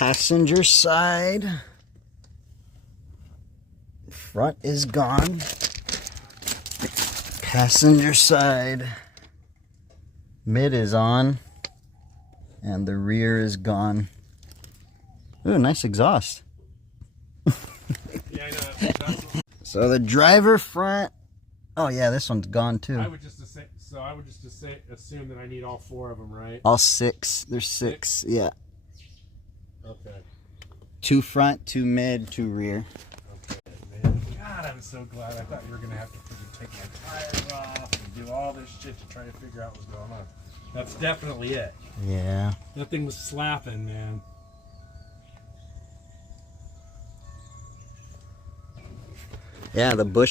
Passenger side. Front is gone. Passenger side. Mid is on. And the rear is gone. Ooh, nice exhaust. Yeah, I know. So the driver front. Oh yeah, this one's gone too. I would just assume that I need all 4 of them, right? All 6. There's 6. Yeah. Okay. 2 front, 2 mid, 2 rear. Okay, man. God, I'm so glad. I thought you were gonna have to freaking take my tires off and do all this shit to try to figure out what's going on. That's definitely it. Yeah. That thing was slapping, man. Yeah, the bush